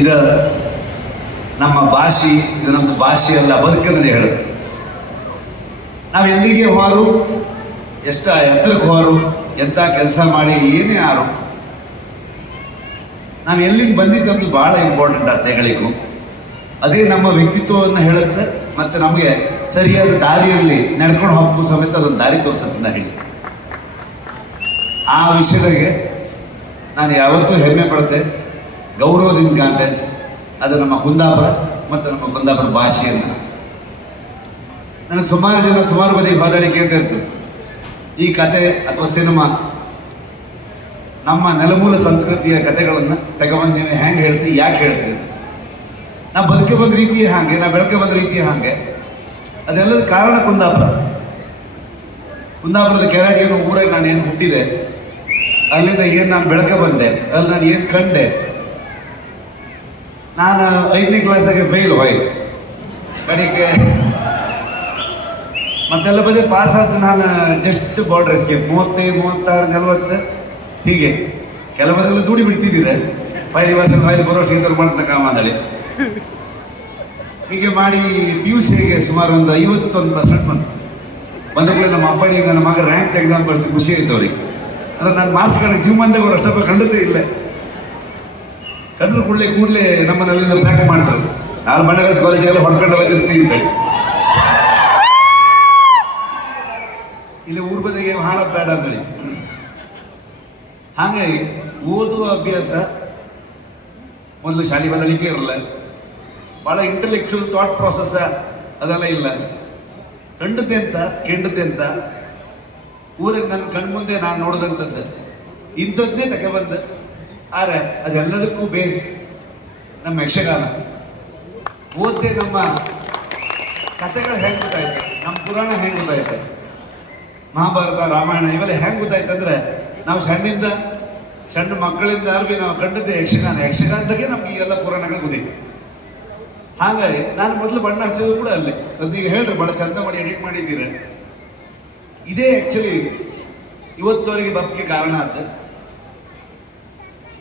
ಇದು ನಮ್ಮ ಭಾಷೆ, ಇದು ನಮ್ಮದು ಭಾಷೆ ಅಲ್ಲ, ಬದುಕಂದ್ರೆ ಹೇಳುತ್ತೆ. ನಾವು ಎಲ್ಲಿಗೆ ಹೋರು ಎಷ್ಟ ಎತ್ತರಕ್ಕೆ ಹೋರು ಎಂಥ ಕೆಲಸ ಮಾಡಿ, ಏನೇ ಆರು ನಾವು ಎಲ್ಲಿಂದ ಬಂದಿದ್ದು ಬಹಳ ಇಂಪಾರ್ಟೆಂಟ್ ಆ ಅದೇ ನಮ್ಮ ವ್ಯಕ್ತಿತ್ವವನ್ನು ಹೇಳುತ್ತೆ, ಮತ್ತೆ ನಮಗೆ ಸರಿಯಾದ ದಾರಿಯಲ್ಲಿ ನಡ್ಕೊಂಡು ಹೋಗಬೇಕು ಸಮೇತ ಅದೊಂದು ದಾರಿ ತೋರಿಸುತ್ತೆ ನಾ ಹೇಳಿ. ಆ ವಿಷಯದಾಗೆ ನಾನು ಯಾವತ್ತೂ ಹೆಮ್ಮೆ ಪಡ್ತೆ ಗೌರವದಿಂದ ಕಾಣ್ತೇನೆ ಅದು ನಮ್ಮ ಕುಂದಾಪುರ ಮತ್ತು ನಮ್ಮ ಕುಂದಾಪುರ ಭಾಷೆಯನ್ನು. ನನಗೆ ಸುಮಾರು ಜನ ಸುಮಾರು ಬದಿಗೆ ಹೋದಳಿಕೆ ಅಂತ ಇರ್ತದೆ ಈ ಕತೆ ಅಥವಾ ಸಿನಿಮಾ ನಮ್ಮ ನೆಲಮೂಲ ಸಂಸ್ಕೃತಿಯ ಕಥೆಗಳನ್ನು ತಗೊಬಂದು ನೀವು ಹೆಂಗೆ ಹೇಳ್ತೀರಿ, ಯಾಕೆ ಹೇಳ್ತೀರಿ? ನಾ ಬದುಕೆ ಬಂದ ರೀತಿ ಹಾಗೆ, ನಾ ಬೆಳಕೆ ಬಂದ ರೀತಿ ಹಾಗೆ. ಅದೆಲ್ಲದ ಕಾರಣ ಕುಂದಾಪುರ. ಕುಂದಾಪುರದ ಕೆರಾಡಿಯನ್ನು ಊರಾಗ ನಾನು ಏನು ಹುಟ್ಟಿದೆ, ಅಲ್ಲಿಂದ ಏನು ನಾನು ಬೆಳಕೆ ಬಂದೆ, ಅಲ್ಲಿ ನಾನು ಏನು ಕಂಡೆ ನಾನು ಐದನೇ ಕ್ಲಾಸಾಗೆ ಫೇಲ್ ಹೋಯ್ ಕಡೆಗೆ ಮತ್ತೆಲ್ಲ ಬದಿ ಪಾಸ್ ಆದ ನಾನು ಜಸ್ಟ್ ಬಾರ್ಡರ್ ಎಸ್ಕೇಪ್ ಮೂವತ್ತೈದು, ಮೂವತ್ತಾರು, ನಲವತ್ತು, ಹೀಗೆ. ಕೆಲವರೆಲ್ಲ ದೂಡಿ ಬಿಡ್ತಿದ್ದಿದೆ ಫೈಲ್ ವರ್ಷ ಫೈಲ್ ಬರೋ ವರ್ಷ ಇಂಥವ್ರು ಕಾಮ ಕಾಮಾನಳಿ ಹೀಗೆ ಮಾಡಿ ಪಿ ಯು ಸಿಗೆ ಸುಮಾರು ಒಂದು ಐವತ್ತೊಂದು ಪರ್ಸೆಂಟ್ ಬಂತು. ಬಂದ ಕೂಡಲೇ ನಮ್ಮ ಅಪ್ಪನಿಗೆ ನನ್ನ ಮಗ ರ್ಯಾಂಕ್ ತೆಗೆದ ಅಷ್ಟು ಖುಷಿ ಆಯ್ತು ಅವ್ರಿಗೆ. ಅಂದ್ರೆ ನಾನು ಮಾರ್ಕ್ಸ್ಗಳಿಗೆ ಜೀವಮಾನದಾಗ ಅವ್ರು ಅಷ್ಟಪ್ಪ ಕಂಡದೇ ಇಲ್ಲ. ಕಂಡ್ರು ಕೂಡಲೇ ಕೂಡಲೇ ನಮ್ಮನ್ನೆಲ್ಲ ಪ್ಯಾಕ್ ಮಾಡಿದ್ರು ನಾನು ಮಣ್ಣಗಸ್ ಕಾಲೇಜಿಗೆಲ್ಲ ಹೊಡ್ಕೊಂಡೆಲ್ಲ ಇರ್ತೀನಿ ಇಲ್ಲಿ ಊರ್ ಬದಿಗೆ ಹಾಳ ಬೇಡ ಅಂತೇಳಿ. ಹಾಗಾಗಿ ಓದುವ ಅಭ್ಯಾಸ ಮೊದಲು ಶಾಲೆ ಬದಲಿಕೆ ಇರಲ್ಲ. ಬಹಳ ಇಂಟೆಲೆಕ್ಚುಯಲ್ ಥಾಟ್ ಪ್ರಾಸೆಸ್ ಅದೆಲ್ಲ ಇಲ್ಲ. ಕಂಡದ್ದೆ ಅಂತ, ಕೆಂಡದ್ದೆ ಅಂತ. ಊರಿಗೆ ನನ್ನ ಕಣ್ಮುಂದೆ ನಾನು ನೋಡಿದಂಥದ್ದು ಇಂಥದ್ದೇ ತಗೊಬಂದ ಆದ್ರೆ ಅದೆಲ್ಲದಕ್ಕೂ ಬೇಸ್ ನಮ್ಮ ಯಕ್ಷಗಾನ. ಓದ್ದೆ ನಮ್ಮ ಕಥೆಗಳು ಹೆಂಗೆ ಗೊತ್ತಾಯ್ತು? ನಮ್ಮ ಪುರಾಣ ಹೆಂಗೆ ಗೊತ್ತಾಯ್ತು? ಮಹಾಭಾರತ, ರಾಮಾಯಣ ಇವೆಲ್ಲ ಹೆಂಗೆ ಗೊತ್ತಾಯ್ತು ಅಂದರೆ ನಾವು ಸಣ್ಣಿಂದ, ಸಣ್ಣ ಮಕ್ಕಳಿಂದ ಅರ್ಬಿ ನಾವು ಕಂಡದ್ದೆ ಯಕ್ಷಗಾನ. ಯಕ್ಷಗಾನದಾಗೆ ನಮ್ಗೆ ಈಗೆಲ್ಲ ಪುರಾಣಗಳು ಗುದಿ ಹಾಗಾಗಿ ನಾನು ಮೊದಲು ಬಣ್ಣ ಹಚ್ಚೋದು ಕೂಡ ಅಲ್ಲೇ. ಈಗ ಹೇಳ್ರಿ, ಬಹಳ ಚಂದ ಮಾಡಿ ಎಡಿಟ್ ಮಾಡಿದ್ದೀರ. ಇದೇ ಆ್ಯಕ್ಚುಲಿ ಇವತ್ತವರಿಗೆ ಬಬ್ಬಕ್ಕೆ ಕಾರಣ ಆದ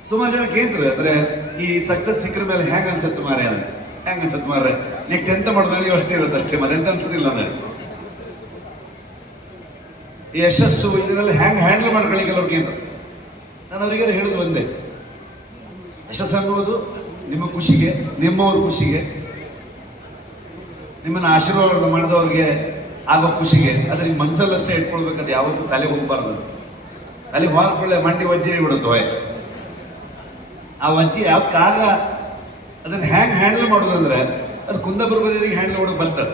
ಸುಮಾರು ಜನ ಕೇಂದ್ರ ಅಂದ್ರೆ ಈ ಸಕ್ಸಸ್ ಸಿಕ್ಕ ಮೇಲೆ ಹೆಂಗ್ ಅನ್ಸತ್ತೆ ಮಾರೇ ಅಂತ. ಹೆಂಗ್ ಅನ್ಸತ್ತೆ ಮಾರ್ರೆ? ನೆಕ್ಸ್ಟ್ ಎಂತ ಮಾಡಿದ್ರೆ ಅಷ್ಟೇ ಇರುತ್ತೆ ಅಷ್ಟೇ ಮತ್ತೆಂತ ಅನ್ಸೋದಿಲ್ಲ ಅಂದ್ರೆ ಯಶಸ್ಸು ಇದನ್ನೆಲ್ಲ ಹ್ಯಾಂಗ್ ಹ್ಯಾಂಡಲ್ ಮಾಡ್ಕೊಳ್ಳಿ ಕೆಲವ್ರಿಗೆ ಕೇಂದ್ರ ನಾನು ಅವರಿಗೆಲ್ಲ ಹೇಳುದು ಒಂದೇ. ಯಶಸ್ಸು ಅನ್ನುವುದು ನಿಮ್ಮ ಖುಷಿಗೆ, ನಿಮ್ಮವ್ರ ಖುಷಿಗೆ, ನಿಮ್ಮನ್ನ ಆಶೀರ್ವಾದ ಮಾಡಿದವ್ರಿಗೆ ಆಗೋ ಖುಷಿಗೆ, ಅದು ನಿಮ್ಮ ಮನಸ್ಸಲ್ಲಷ್ಟೇ ಇಟ್ಕೊಳ್ಬೇಕು, ಅದು ಯಾವತ್ತೂ ತಲೆಗೆ ಹೋಗ್ಬಾರ್ದು ಅಲ್ಲಿ ಮಾರ್ಕೊಳ್ಳೆ ಮಂಡಿ ವಜ್ಜೆ ಬಿಡುತ್ತೆ ಆ ವಂಚಿ ಯಾವ ಕಾಲ ಅದನ್ನ ಹ್ಯಾಂಗ್ ಹ್ಯಾಂಡಲ್ ಮಾಡೋದಂದ್ರೆ ಅದು ಕುಂದಾಪುರ ಬದಿಯರಿಗೆ ಹ್ಯಾಂಡಲ್ ಮಾಡೋದು ಬರ್ತದೆ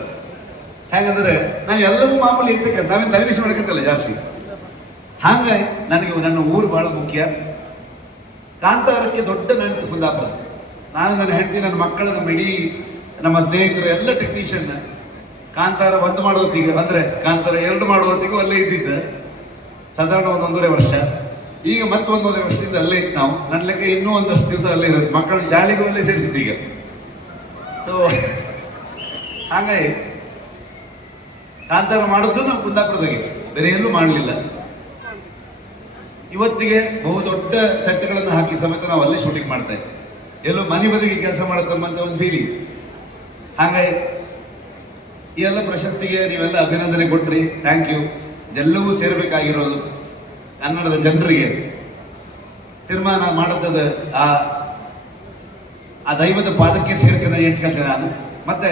ಹ್ಯಾಂಗಂದ್ರೆ ನಾವು ಎಲ್ಲವೂ ಮಾಮೂಲಿ ಇದ್ದಕ್ಕೆ ನಾವೇ ತಲೆ ಬಿಸಿ ಮಾಡ್ಕೊಂತಲ್ಲ ಜಾಸ್ತಿ. ಹಾಗಾಗಿ ನನಗೆ ನನ್ನ ಊರು ಬಹಳ ಮುಖ್ಯ. ಕಾಂತಾರಕ್ಕೆ ದೊಡ್ಡ ನಂಟು ಕುಂದಾಪುರ. ನಾನು ನನ್ನ ಹೆಂಡತಿ, ನನ್ನ ಮಕ್ಕಳ, ನಮ್ಮ ಇಡೀ ನಮ್ಮ ಸ್ನೇಹಿತರು, ಎಲ್ಲ ಟೆಕ್ನಿಷಿಯನ್ ಕಾಂತಾರ ಒಂದು ಮಾಡುವತ್ತಿಗೆ, ಅಂದ್ರೆ ಕಾಂತಾರ ಎರಡು ಮಾಡುವತ್ತಿಗೂ ಅಲ್ಲೇ ಇದ್ದಿದ್ದ. ಸಾಧಾರಣ ಒಂದೊಂದೂವರೆ ವರ್ಷ. ಈಗ ಮತ್ತೆ ಒಂದೂವರೆ ವರ್ಷದಿಂದ ಅಲ್ಲೇ ಇತ್ತು ನಾವು. ನನ್ನ ಲೆಕ್ಕ ಇನ್ನೂ ಒಂದಷ್ಟು ದಿವಸ ಅಲ್ಲೇ ಇರೋದು. ಮಕ್ಕಳು ಶಾಲೆಗೂ ಅಲ್ಲೇ ಸೇರಿಸಿದ್ದು ಈಗ. ಸೊ ಹಾಗಾಗಿ ಕಾಂತಾರ ಮಾಡಿದ್ದು ನಾವು ಕುಂದಾಪುರದಾಗೆ. ಬೇರೆ ಎಲ್ಲೂ ಮಾಡಲಿಲ್ಲ. ಇವತ್ತಿಗೆ ಬಹು ದೊಡ್ಡ ಸೆಟ್ಗಳನ್ನು ಹಾಕಿ ಸಮೇತ ನಾವು ಅಲ್ಲೇ ಶೂಟಿಂಗ್ ಮಾಡ್ತಾ ಇದ್ವಿ. ಎಲ್ಲೋ ಮನೆ ಬದಿಗೆ ಕೆಲಸ ಅಂತ ಒಂದು ಫೀಲಿಂಗ್ ಹಾಗಾಗಿ ಈ ಎಲ್ಲ ಪ್ರಶಸ್ತಿಗೆ ನೀವೆಲ್ಲ ಅಭಿನಂದನೆ ಕೊಟ್ರಿ. ಥ್ಯಾಂಕ್ ಯು ಇದೆಲ್ಲವೂ ಸೇರ್ಬೇಕಾಗಿರೋದು. ಕನ್ನಡದ ಜನರಿಗೆ ಸಿನಿಮಾ ನಾನು ಮಾಡುತ್ತದ ಆ ಆ ದೈವದ ಪಾದಕ್ಕೆ ಸೇರ್ಕೊಂಡು ಎಣಿಸ್ಕೊಳ್ತೇನೆ ನಾನು. ಮತ್ತೆ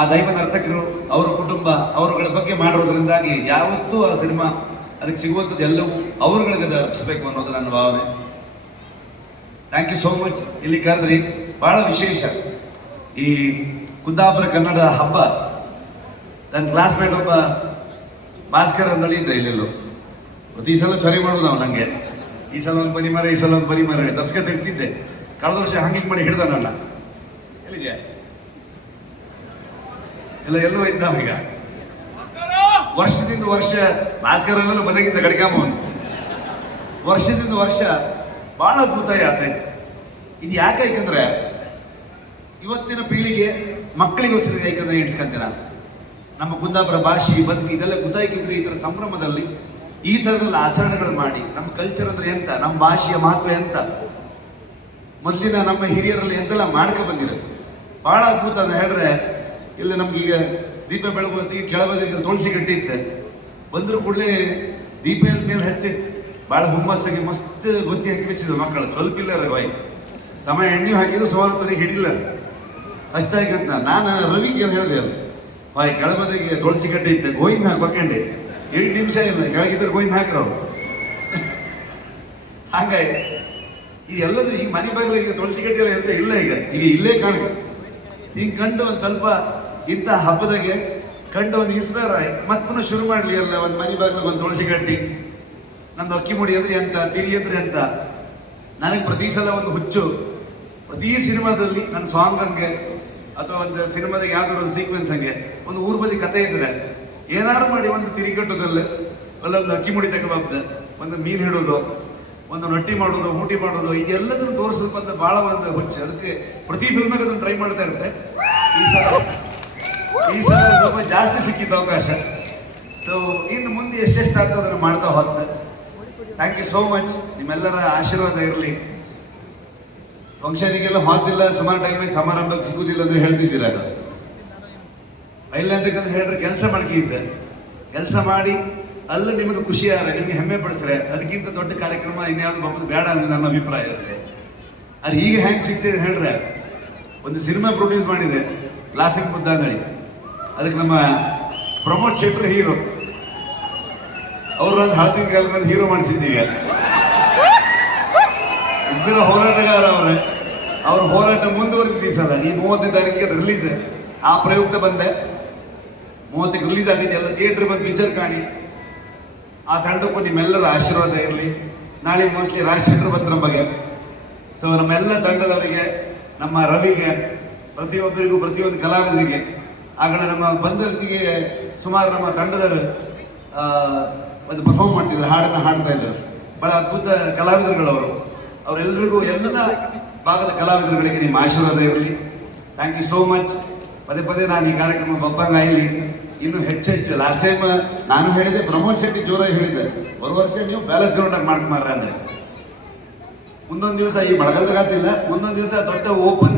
ಆ ದೈವ ನರ್ತಕರು, ಅವರ ಕುಟುಂಬ, ಅವರುಗಳ ಬಗ್ಗೆ ಮಾಡಿರೋದ್ರಿಂದಾಗಿ ಯಾವತ್ತೂ ಆ ಸಿನಿಮಾ ಅದಕ್ಕೆ ಸಿಗುವಂಥದ್ದು ಎಲ್ಲವೂ ಅವರುಗಳಿಗೆ ಅದು ಅರ್ಪಿಸ್ಬೇಕು ಅನ್ನೋದು ನನ್ನ ಭಾವನೆ. ಥ್ಯಾಂಕ್ ಯು ಸೋ ಮಚ್ ಇಲ್ಲಿ ಕರೆದ್ರಿ, ಬಹಳ ವಿಶೇಷ. ಈ ಕುಂದಾಪುರ ಕನ್ನಡ ಹಬ್ಬ, ನನ್ನ ಕ್ಲಾಸ್ಮೇಟ್ ಒಬ್ಬ ಭಾಸ್ಕರ್ ಇದ್ದ ಇಲ್ಲೆಲ್ಲೋ. ಪ್ರತಿ ಸಲ ಸರಿ ಮಾಡೋದು ನಾವು ನಂಗೆ ಈ ಸಲ ಒಂದು ಪರಿಮರ ಈ ಸಲ ಒಂದು ಪರಿಮರ ದಬ್ಸ್ಕೆ ತಪ್ಸ್ಕೆ ತೆಗ್ತಿದ್ದೆ ಕಳೆದ ವರ್ಷ ಹಂಗಿಂಗ್ ಮಾಡಿ ಹಿಡ್ದ ನನ್ನ ಎಲ್ಲಿದ್ಯಾ? ಎಲ್ಲ ಎಲ್ಲೂ ಇದ್ದ ಈಗ. ವರ್ಷದಿಂದ ವರ್ಷ ಭಾಸ್ಕರ ಬದಗಿದ್ದ ಕಡಿಕಾಮ ಅವನು. ವರ್ಷದಿಂದ ವರ್ಷ ಬಹಳ ಅದ್ಭುತ ಆತಾಯ್ತು ಇದು ಯಾಕೆ ಯಾಕಂದ್ರೆ ಇವತ್ತಿನ ಪೀಳಿಗೆ ಮಕ್ಕಳಿಗೋಸ್ಕರ ಯಾಕಂದ್ರೆ ಎಣಿಸ್ಕೊಂತೀನಿ ನಾನು ನಮ್ಮ ಕುಂದಾಪುರ ಭಾಷೆ ಬದುಕು ಇದೆಲ್ಲ ಗೊತ್ತಾಯ್ಕಿದ್ರೆ ಈ ಥರ ಸಂಭ್ರಮದಲ್ಲಿ ಈ ಥರದಲ್ಲಿ ಆಚರಣೆಗಳು ಮಾಡಿ. ನಮ್ಮ ಕಲ್ಚರ್ ಅಂದ್ರೆ ಎಂತ? ನಮ್ಮ ಭಾಷೆಯ ಮಹತ್ವ ಎಂತ? ಮೊದಲಿನ ನಮ್ಮ ಹಿರಿಯರಲ್ಲಿ ಎಂತೆಲ್ಲ ಮಾಡ್ಕೊ ಬಂದಿರ? ಬಹಳ ಅದ್ಭುತ ಅಂತ ಹೇಳ್ರೆ ಇಲ್ಲಿ ನಮ್ಗೀಗ ದೀಪ ಬೆಳಗು ಹೊತ್ತಿಗೆ ಕೆಳಬದಿಗೆ ತುಳಸಿ ಗಟ್ಟಿ ಇತ್ತೆ. ಬಂದ್ರು ಕೂಡಲೇ ದೀಪ ಮೇಲೆ ಹತ್ತಿ ಭಾಳ ಹುಮ್ಮಸ್ಸಾಗಿ ಮಸ್ತ್ ಗೊತ್ತಿ ಹಾಕಿ ಬಿಚ್ಚಿದ್ರು ಮಕ್ಕಳು. ಸ್ವಲ್ಪ ಇಲ್ಲರ ಬಾಯಿ. ಸಮಯ ಎಣ್ಣೆ ಹಾಕಿದ್ರು ಸುಮಾರು ಹೊತ್ತಿಗೆ ಹಿಡಿಲ್ಲ ಅಷ್ಟಾಗಿ ಅಂತ. ನಾನು ರವಿಗೆ ಹೇಳಿದೆ ವಾಯ್ ಕೆಳಬದಿಗೆ ತುಳಸಿ ಗಟ್ಟಿ ಇತ್ತೆ ಹಾಕಿ ಹಾಕೊಂಡೆ ಎಂಟು ನಿಮಿಷ ಇಲ್ಲ ಕೆಳಗಿದ್ರೆ ಗೋಯಿಂದ ಹಾಕಿರೋರು ಹಾಗಾಗಿ ಇದೆಲ್ಲದೂ ಈಗ ಮನೆ ಬಾಗಿಲಿಗೆ ತುಳಸಿ ಕಟ್ಟಿ ಎಲ್ಲ ಎಂತ ಇಲ್ಲ ಈಗ. ಈಗ ಇಲ್ಲೇ ಕಾಣುತ್ತೆ ಹಿಂಗೆ ಕಂಡು ಒಂದು ಸ್ವಲ್ಪ ಇಂಥ ಹಬ್ಬದಾಗೆ ಕಂಡು ಒಂದು ಇನ್ಸ್ಪೈರ್ ಆಗಿ ಮತ್ತೆ ಪುನಃ ಶುರು ಮಾಡಲಿ ಅಲ್ಲ ಒಂದು ಮನೆ ಬಾಗಿಲು ಒಂದು ತುಳಸಿ ಕಟ್ಟಿ. ನಂದು ಅಕ್ಕಿ ಮುಡಿ ಅಂದ್ರೆ ಎಂತ ತಿರಿ ಅಂದ್ರೆ ಎಂತ. ನನಗೆ ಪ್ರತಿ ಸಲ ಒಂದು ಹುಚ್ಚು. ಪ್ರತಿ ಸಿನಿಮಾದಲ್ಲಿ ನನ್ನ ಸಾಂಗ್ ಹಂಗೆ, ಅಥವಾ ಒಂದು ಸಿನಿಮಾದಾಗ ಯಾವ್ದಾದ್ರು ಒಂದು ಸೀಕ್ವೆನ್ಸ್ ಹಂಗೆ. ಒಂದು ಊರ್ ಬದಿ ಕತೆ ಇದ್ರೆ. ಏನಾದ್ರು ಮಾಡಿ ಒಂದು ತಿರಿ ಕಟ್ಟೋದಲ್ಲೇ, ಅಲ್ಲ ಒಂದು ಅಕ್ಕಿ ಮುಡಿ ತಗೋಬಾರ್ದು, ಒಂದು ಮೀನು ಹಿಡೋದು, ಒಂದು ನಟ್ಟಿ ಮಾಡೋದು, ಊಟಿ ಮಾಡೋದು, ಇದೆಲ್ಲದನ್ನು ತೋರಿಸೋದಕ್ಕೆ ಒಂದು ಬಹಳ ಒಂದು ಹುಚ್ಚು. ಅದಕ್ಕೆ ಪ್ರತಿ ಫಿಲ್ಮಾಗ ಅದನ್ನು ಟ್ರೈ ಮಾಡ್ತಾ ಇರುತ್ತೆ. ಈ ಸಲ ಈ ಸಲ ಸ್ವಲ್ಪ ಜಾಸ್ತಿ ಸಿಕ್ಕಿದ್ದ ಅವಕಾಶ. ಸೊ ಇನ್ನು ಮುಂದೆ ಎಷ್ಟೆಷ್ಟು ಆಗ್ತದೆ ಅದನ್ನು ಮಾಡ್ತಾ ಹೋಗ್ತಾ. ಥ್ಯಾಂಕ್ ಯು ಸೋ ಮಚ್ ನಿಮ್ಮೆಲ್ಲರ ಆಶೀರ್ವಾದ ಇರಲಿ. ಫಂಕ್ಷನಿಗೆಲ್ಲ ಹೋತಿಲ್ಲ ಸುಮಾರು ಟೈಮಿಗೆ ಸಮಾರಂಭಕ್ಕೆ ಸಿಗುದಿಲ್ಲ ಅಂದ್ರೆ ಹೇಳ್ತಿದ್ದೀರ. ಇಲ್ಲ ಅಂತಕ್ಕಂತ ಹೇಳಿದ್ರೆ ಕೆಲಸ ಮಾಡ್ಕಿದ್ದೆ ಕೆಲಸ ಮಾಡಿ, ಅಲ್ಲಿ ನಿಮಗೆ ಖುಷಿ ಆದರೆ, ನಿಮಗೆ ಹೆಮ್ಮೆ ಪಡಿಸ್ರೆ, ಅದಕ್ಕಿಂತ ದೊಡ್ಡ ಕಾರ್ಯಕ್ರಮ ಇನ್ಯಾವುದು ಬಪ್ಪದು ಬೇಡ ಅನ್ನೋದು ನನ್ನ ಅಭಿಪ್ರಾಯ ಅಷ್ಟೇ. ಅದು ಈಗ ಹೆಂಗೆ ಸಿಗ್ತಿದೆ ಹೇಳ್ರೆ, ಒಂದು ಸಿನಿಮಾ ಪ್ರೊಡ್ಯೂಸ್ ಮಾಡಿದೆ ಲಾಫಿಂಗ್ ಬುದ್ಧಾಂದಳಿ ಅದಕ್ಕೆ ನಮ್ಮ ಪ್ರಮೋದ್ ಕ್ಷೇತ್ರ ಹೀರೋ. ಅವರು ಒಂದು ಹಳದಿನ ಕಾಲದಲ್ಲಿ ಹೀರೋ ಮಾಡಿಸಿದ್ದೀವಿ. ಉಗ್ರ ಹೋರಾಟಗಾರ ಅವರೇ. ಅವ್ರ ಹೋರಾಟ ಮುಂದುವರೆದ ಈ ಮೂವತ್ತನೇ ತಾರೀಕಿಗೆ ಅದು ರಿಲೀಸ್ ಆ ಪ್ರಯುಕ್ತ ಬಂದೆ. ಮೂವತ್ತಕ್ಕೆ ರಿಲೀಸ್ ಆಗಿದೆ ಎಲ್ಲ ಥಿಯೇಟ್ರ್ ಬಂದು ಪಿಕ್ಚರ್ ಕಾಣಿ. ಆ ತಂಡಕ್ಕೂ ನಿಮ್ಮೆಲ್ಲರ ಆಶೀರ್ವಾದ ಇರಲಿ. ನಾಳೆ ಮೋಸ್ಟ್ಲಿ ರಾಜಶೇಖರ್ ನಮ್ಮ ಬಗ್ಗೆ. ಸೊ ನಮ್ಮೆಲ್ಲ ತಂಡದವರಿಗೆ, ನಮ್ಮ ರವಿಗೆ, ಪ್ರತಿಯೊಬ್ಬರಿಗೂ, ಪ್ರತಿಯೊಂದು ಕಲಾವಿದರಿಗೆ, ಆಗಲೇ ನಮ್ಮ ಬಂದರಿಗೆ ಸುಮಾರು ನಮ್ಮ ತಂಡದವರು ಅದು ಪರ್ಫಾರ್ಮ್ ಮಾಡ್ತಿದ್ರು, ಹಾಡನ್ನು ಹಾಡ್ತಾ ಇದ್ದರು ಬಹಳ ಅದ್ಭುತ ಕಲಾವಿದರುಗಳವರು. ಅವರೆಲ್ಲರಿಗೂ ಎಲ್ಲ ಭಾಗದ ಕಲಾವಿದರುಗಳಿಗೆ ನಿಮ್ಮ ಆಶೀರ್ವಾದ ಇರಲಿ. ಥ್ಯಾಂಕ್ ಯು ಸೋ ಮಚ್ ಪದೇ ಪದೇ ನಾನು ಈ ಕಾರ್ಯಕ್ರಮ ಬಪ್ಪಂಗ ಆಯ್ಲಿ ಇನ್ನು ಹೆಚ್ಚು ಹೆಚ್ಚು ಲಾಸ್ಟ್ ಟೈಮ್ ನಾನು ಹೇಳಿದೆ ಪ್ರಮೋದ್ ಶೆಟ್ಟಿ ಜೋರಾಗಿ ಹೇಳಿದೆ ಬರುವ ವರ್ಷ ನೀವು ಪ್ಯಾಲೇಸ್ ಗ್ರೌಂಡಾಗಿ ಮಾಡ್ಕೊಂಡ್ರೆ ಅಂದ್ರೆ ಮುಂದೊಂದು ದಿವಸ ಈ ಮಳೆಗಾಲದಾಗ ಆಗ್ತಿಲ್ಲ ಮುಂದೊಂದು ದಿವಸ ದೊಡ್ಡ ಓಪನ್